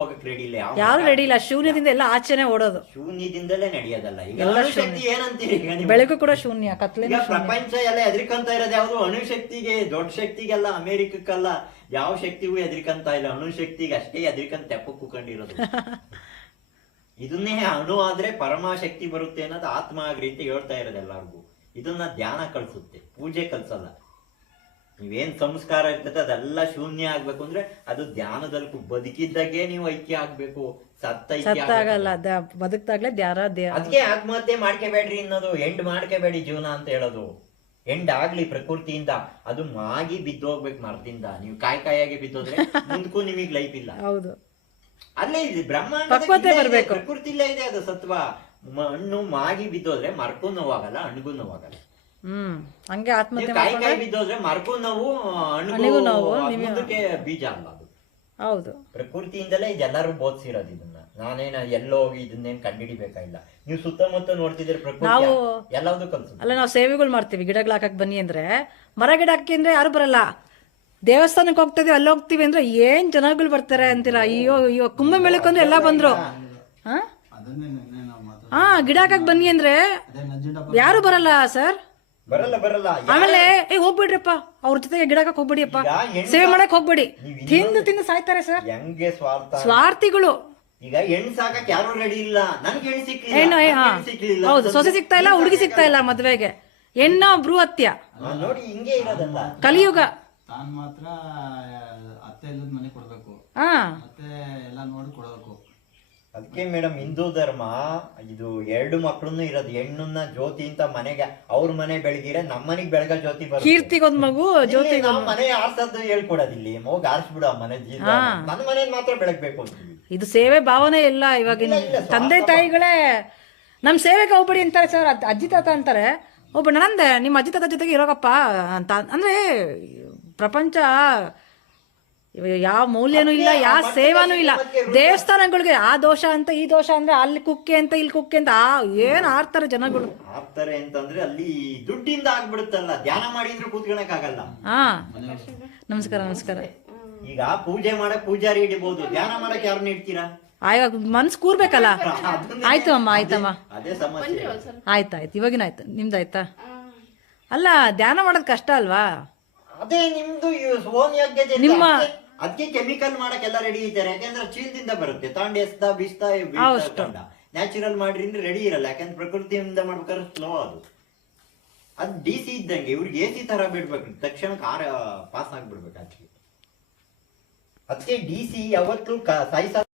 ಹೋಗಕ್ ರೆಡಿ ಇಲ್ಲ. ಯಾರು ರೆಡಿ ಇಲ್ಲ. ಶೂನ್ಯದಿಂದ ಎಲ್ಲ ಆಚೆನೆ ಓಡೋದು. ಶೂನ್ಯದಿಂದಲೇ ನಡೆಯೋದಲ್ಲ ಈಗ. ಎಲ್ಲ ಅಣುಶಕ್ತಿ ಏನಂತೀರಿ ಈಗ ನೀವು? ಬೆಳಕು ಕೂಡ ಶೂನ್ಯ, ಕತ್ಲಿನ ಪ್ರಪಂಚ ಎಲ್ಲ ಎದ್ರಿಕಂತ ಇರೋದು ಯಾವ್ದು? ಅಣುಶಕ್ತಿಗೆ, ದೊಡ್ಡ ಶಕ್ತಿಗೆಲ್ಲ, ಅಮೆರಿಕಕ್ಕಲ್ಲ, ಯಾವ ಶಕ್ತಿಗೂ ಎದ್ರಿಕಂತ ಇಲ್ಲ. ಅಣುಶಕ್ತಿಗೆ ಅಷ್ಟೇ ಎದ್ರಿಕಂತ ತೆಪ್ಪ ಕುಕೊಂಡಿರೋದು. ಇದನ್ನೇ ಅಣು ಆದ್ರೆ ಪರಮಶಕ್ತಿ ಬರುತ್ತೆ ಅನ್ನೋದು ಆತ್ಮ ಆಗ್ರಿ ಅಂತ ಹೇಳ್ತಾ ಇರೋದು ಎಲ್ಲಾರ್ಗು. ಇದನ್ನ ಧ್ಯಾನ ಕಳ್ಸುತ್ತೆ, ಪೂಜೆ ಕಲ್ಸಲ್ಲ. ನೀವೇನ್ ಸಂಸ್ಕಾರ ಇರ್ತದೆ ಅದೆಲ್ಲ ಶೂನ್ಯ ಆಗ್ಬೇಕು ಅಂದ್ರೆ ಅದು ಧ್ಯಾನದಲ್ಲಿ ಬದುಕಿದ್ದಾಗೆ ನೀವು ಐಕ್ಯ ಆಗ್ಬೇಕು. ಸತ್ತಾಗಲ್ಲ, ಬದುಕ್ದಾಗ್ಲೇ ಅದಕ್ಕೆ ಆತ್ಮಹತ್ಯೆ ಮಾಡ್ಕೋಬೇಡ್ರಿ ಅನ್ನೋದು. ಎಂಡ್ ಮಾಡ್ಕೋಬೇಡಿ ಜೀವನ ಅಂತ ಹೇಳೋದು. ಎಂಡ್ ಆಗ್ಲಿ ಪ್ರಕೃತಿಯಿಂದ, ಅದು ಮಾಗಿ ಬಿದ್ದೋಗ್ಬೇಕು ಮರದಿಂದ. ನೀವು ಕಾಯಾಗಿ ಬಿದ್ದೋದ್ರೆ ಮುಂದಕ್ಕೂ ನಿಮಗ್ ಲೈಫ್ ಇಲ್ಲ. ಹೌದು, ಅಲ್ಲೇ ಇದೆ ಬ್ರಹ್ಮಾಂಡ, ಪ್ರಕೃತಿ ಇಲ್ಲೇ ಇದೆ ಅದು ಸತ್ವ. ಹಣ್ಣು ಮಾಗಿ ಬಿದ್ದೋದ್ರೆ ಮರಕ್ಕೂ ನೋವಾಗಲ್ಲ, ಹಣ್ಣಿಗೂ ನೋವಾಗಲ್ಲ. ಹಂಗೆ ಆತ್ಮಹತ್ಯೆ ಕಾಯಿ ಬಿದ್ದೋದ್ರೆ ಮರಕ್ಕೂ ನೋವು, ಹಣ್ಣಿಗೂ ನೋವು. ಮುಂದಕ್ಕೆ ಬೀಜ ಅಲ್ಲ ಅದು. ಹೌದು, ಪ್ರಕೃತಿಯಿಂದಲೇ ಇದೆಲ್ಲರೂ ಬೋಧಿಸಿರೋದು. ಇದನ್ನ ನಾನೇನ ಎಲ್ಲೋ ಹೋಗಿ ಇದನ್ನೇನ್ ಕಂಡಿಡಿಬೇಕಾಗಿಲ್ಲ. ನೀವು ಸುತ್ತಮುತ್ತ ನೋಡ್ತಿದ್ರೆ ಪ್ರಕೃತಿ ಎಲ್ಲದೂ ಕಲ್ಸು. ಅಲ್ಲ, ನಾವು ಸೇವೆಗಳು ಮಾಡ್ತೀವಿ. ಗಿಡಗಳು ಹಾಕಕ್ ಬನ್ನಿ ಅಂದ್ರೆ, ಮರ ಗಿಡ ಹಾಕಿ ಅಂದ್ರೆ ಯಾರು ಬರಲ್ಲ. ದೇವಸ್ಥಾನಕ್ಕೆ ಹೋಗ್ತಿದ್ವಿ, ಅಲ್ಲಿ ಹೋಗ್ತೀವಿ ಅಂದ್ರೆ ಏನ್ ಜನಗಳು ಬರ್ತಾರೆ ಅಂತೀರಾ. ಅಯ್ಯೋ ಕುಂಭಮೇಳಕ್ಕೆ ಅಂದ್ರೆ ಎಲ್ಲ ಬಂದ್ರು. ಗಿಡ ಹಾಕಕ್ ಬನ್ನಿ ಅಂದ್ರೆ ಯಾರು ಬರಲ್ಲ ಸರ್. ಬರಲ್ಲ. ಆಮೇಲೆ ಹೋಗ್ಬಿಡ್ರಿಪ್ಪ, ಅವ್ರ ಜೊತೆಗೆ ಗಿಡ ಹಾಕಕ್ ಹೋಗ್ಬಿಡಿಯಪ್ಪ, ಸೇವೆ ಮಾಡಕ್ ಹೋಗ್ಬೇಡಿ. ತಿಂದು ಸಾಯ್ತಾರೆ ಸರ್. ಹೆಂಗೆ ಸ್ವಾರ್ಥಿಗಳು. ಈಗ ಹೆಣ್ಣು ಸಾಕಕ್ ಯಾರು ರೆಡಿ ಇಲ್ಲ. ನನ್ಗೆ ಹೆಣ್ಣು ಸಿಕ್ಲಿಲ್ಲ. ಹೌದು, ಸೊಸೆ ಸಿಗ್ತಾ ಇಲ್ಲ, ಹುಡುಗಿ ಸಿಗ್ತಾ ಇಲ್ಲ ಮದ್ವೆಗೆ. ಹೆಣ್ಣು ಭ್ರೂಹತ್ಯ. ನೋಡಿ, ಹಿಂಗೆ ಇರೋದಲ್ಲ ಕಲಿಯುಗ. ತಾನ್ ಮಾತ್ರ ಅತ್ತೆ ಇಲ್ಲದ ಮನೆ ಕೊಡ್ಬೇಕು, ಮತ್ತೆ ಎಲ್ಲ ನೋಡಿ ಕೊಡಬೇಕು. ಅದಕ್ಕೆ ಮೇಡಮ್, ಹಿಂದೂ ಧರ್ಮ ಇದು 2 ಮಕ್ಳನ್ನು ಇರೋದು. ಹೆಣ್ಣನ್ನ ಜ್ಯೋತಿ ಅಂತ ಮನೆಗೆ ಅವ್ರ ಮನೆ ಬೆಳಗಿರೆ ನಮ್ಮ ಮನೆಗ್ ಬೆಳಗ ಜ್ಯೋತಿ ಬರುತ್ತೆ. ಕೀರ್ತಿಗೊಂದ್ ಮಗು, ಜ್ಯೋತಿ. ನಾವು ಮನೆ ಆರ್ಸೋದು ಹೇಳ್ಕೊಡೋದಿಲ್ಲ. ಹೋಗಿ ಆರ್ಸ್ಬಿಡು ಆ ಮನೆ. ನನ್ನ ಮನೆ ಮಾತ್ರ ಬೆಳಗ್ಬೇಕು ಅಂತೀವಿ. ಇದು ಸೇವೆ ಭಾವನೆ ಇಲ್ಲ ಇವಾಗಿನ ತಂದೆ ತಾಯಿಗಳೇ. ನಮ್ ಸೇವೆಗೆ ಹೋಗ್ಬೇಡಿ ಅಂತಾರೆ ಸರ್. ಅಜ್ಜಿ ತಾತ ಅಂತಾರೆ. ಒಬ್ಬ ನಂದೆ ನಿಮ್ಮ ಅಜ್ಜಿ ತಾತ ಜೊತೆಗೆ ಇರೋಗಪ್ಪ ಅಂತ. ಅಂದ್ರೆ ಪ್ರಪಂಚ ಯಾವ ಮೌಲ್ಯನೂ ಇಲ್ಲ, ಯಾವ ಸೇವಾನೂ ಇಲ್ಲ. ದೇವಸ್ಥಾನಗಳಿಗೆ ಆ ದೋಷ ಅಂತ, ಈ ದೋಷ ಅಂದ್ರೆ ಅಲ್ಲಿ ಕುಕ್ಕೆ ಅಂತ, ಇಲ್ಲಿ ಕುಕ್ಕೆ ಅಂತ ಏನ್ ಆಡ್ತಾರೆ ಜನಗಳು. ಆಡ್ತಾರೆ ಅಂತಂದ್ರೆ ಅಲ್ಲಿ ದುಡ್ಡಿಂದ ಆಗ್ಬಿಡುತ್ತಲ್ಲ. ಧ್ಯಾನ ಮಾಡಿದ್ರು ಕೂತ್ಕೊಳಕ್ ಆಗಲ್ಲ. ನಮಸ್ಕಾರ. ಈಗ ಪೂಜೆ ಮಾಡಕ್ ಪೂಜಾರಿ ಹಿಡಿಬಹುದು, ಧ್ಯಾನ ಮಾಡಕ್ ಯಾರನ್ನ ಇಡ್ತೀರಾ? ಮನ್ಸ್ ಕೂರ್ಬೇಕಲ್ಲ. ಆಯ್ತು ಅಮ್ಮ, ಆಯ್ತಮ್ಮ, ಅದೇ ಸಮಸ್ಯೆ. ಆಯ್ತಾಯ್ತು, ಇವಾಗಿನ ಆಯ್ತು. ನಿಮ್ದಾಯ್ತಾ? ಅಲ್ಲ, ಧ್ಯಾನ ಮಾಡೋದ್ ಕಷ್ಟ ಅಲ್ವಾ? ಅದೇ ನಿಮ್ದು ಓನ್ ಯೋಗ್ಯತೆ. ನಿಮ್ಮ ಅದಕ್ಕೆ ಕೆಮಿಕಲ್ ಮಾಡಕ್ ಎಲ್ಲ ರೆಡಿ ಇದ್ದಾರೆ. ಯಾಕಂದ್ರೆ ಚೀಲದಿಂದ ಬರುತ್ತೆ. ತಾಂಡಿ ಎಸ್ತಾ ಬೀಸ್ತಾ ನ್ಯಾಚುರಲ್ ಮಾಡ್ರಿ ಅಂದ್ರೆ ರೆಡಿ ಇರಲ್ಲ. ಯಾಕಂದ್ರೆ ಪ್ರಕೃತಿಯಿಂದ ಮಾಡ್ಬೇಕಾದ್ರೆ ಸ್ಲೋ ಅದು DC ಇದ್ದಂಗೆ. ಇವ್ರಿಗೆ AC ತರ ಬಿಡ್ಬೇಕು, ತಕ್ಷಣ ಕಾರ್ ಪಾಸ್ ಆಗ್ಬಿಡ್ಬೇಕು. ಅದಕ್ಕೆ DC ಯಾವತ್ತೂ